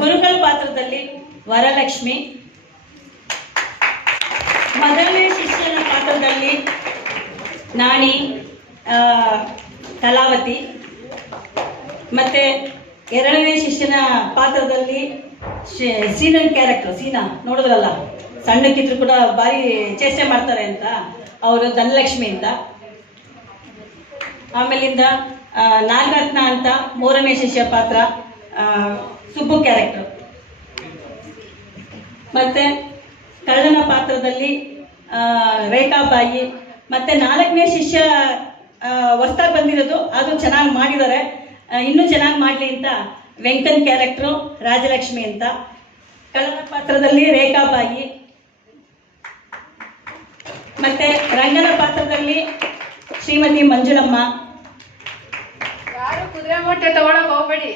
ಗುರುಗಳ ಪಾತ್ರದಲ್ಲಿ ವರಲಕ್ಷ್ಮಿ. ಮೊದಲನೇ ಶಿಷ್ಯನ ಪಾತ್ರದಲ್ಲಿ ನಾಣಿ ಕಲಾವತಿ ಮತ್ತೆ ಎರಡನೇ ಶಿಷ್ಯನ ಪಾತ್ರದಲ್ಲಿ ಸೀನನ್ ಕ್ಯಾರೆಕ್ಟರ್ ಸೀನಾ, ನೋಡಿದ್ರಲ್ಲ? ಸಣ್ಣಕ್ಕಿದ್ರು ಕೂಡ ಭಾರಿ ಚೇಷ್ಟೆ ಮಾಡ್ತಾರೆ ಅಂತ. ಅವರು ಧನಲಕ್ಷ್ಮಿಯಿಂದ ಆಮೇಲಿಂದ ನಾಗರತ್ನ ಅಂತ ಮೂರನೇ ಶಿಷ್ಯ ಪಾತ್ರ ಸುಬ್ಬು ಕ್ಯಾರೆಕ್ಟರ್. ಮತ್ತೆ ಕಳ್ಳನ ಪಾತ್ರದಲ್ಲಿ ರೇಖಾಬಾಯಿ ಮತ್ತೆ ನಾಲ್ಕನೇ ಶಿಷ್ಯ ಹೊಸ್ತಾಗಿ ಬಂದಿರೋದು, ಅದು ಚೆನ್ನಾಗಿ ಮಾಡಿದ್ದಾರೆ ಇನ್ನೂ ಚೆನ್ನಾಗಿ ಮಾಡಲಿ ಅಂತ ವೆಂಕನ್ ಕ್ಯಾರೆಕ್ಟ್ರು, ರಾಜಲಕ್ಷ್ಮಿ ಅಂತ. ಕಳ್ಳನ ಪಾತ್ರದಲ್ಲಿ ರೇಖಾಬಾಯಿ ಮತ್ತೆ ರಂಗನ ಪಾತ್ರದಲ್ಲಿ ಶ್ರೀಮತಿ ಮಂಜುಳಮ್ಮ. ಯಾರು ಕುದುರೆ ಮೊಟ್ಟೆ ತಗೊಳಕ್ ಹೋಗ್ಬೇಡಿ.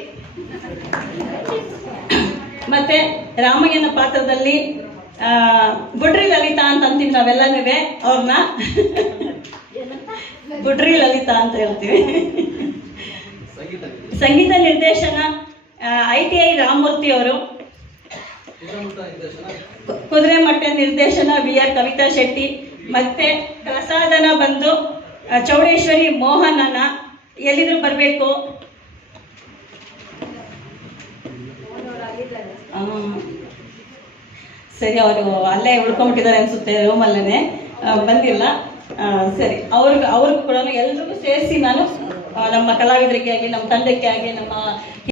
ಮತ್ತೆ ರಾಮಯ್ಯನ ಪಾತ್ರದಲ್ಲಿ ಗುಡ್ರಿ ಬುಡ್ರಿ ಲಲಿತಾ ಅಂತ ಅಂತೀವಿ ನಾವೆಲ್ಲನೂ ಅವ್ರನ್ನ ಬುಡ್ರಿ ಲಲಿತಾ ಅಂತ ಹೇಳ್ತೀವಿ. ಸಂಗೀತ ನಿರ್ದೇಶನ ಐ ಟಿ ಐ ರಾಮಮೂರ್ತಿ ಅವರು. ಕುದುರೆಮಟ್ಟೆ ನಿರ್ದೇಶನ ವಿ ಆರ್ ಕವಿತಾ ಶೆಟ್ಟಿ. ಮತ್ತೆ ಪ್ರಸಾದನ ಬಂದು ಚೌಡೇಶ್ವರಿ ಮೋಹನನ ಎಲ್ಲಿದ್ರು ಬರಬೇಕು. ಸರಿ, ಅವರು ಅಲ್ಲೇ ಉಳ್ಕೊಂಡ್ಬಿಟ್ಟಿದ್ದಾರೆ ಅನ್ಸುತ್ತೆ ರೂಮಲ್ಲೇ. ಬಂದಿಲ್ಲ. ಸರಿ, ಅವ್ರಿಗೆ, ಅವ್ರಿಗೂ ಕೂಡ ಎಲ್ರಿಗೂ ಸೇರಿಸಿ ನಾನು ನಮ್ಮ ಕಲಾವಿದರಿಗೆ ಆಗಿ ನಮ್ಮ ತಂಡಕ್ಕೆ ಆಗಿ ನಮ್ಮ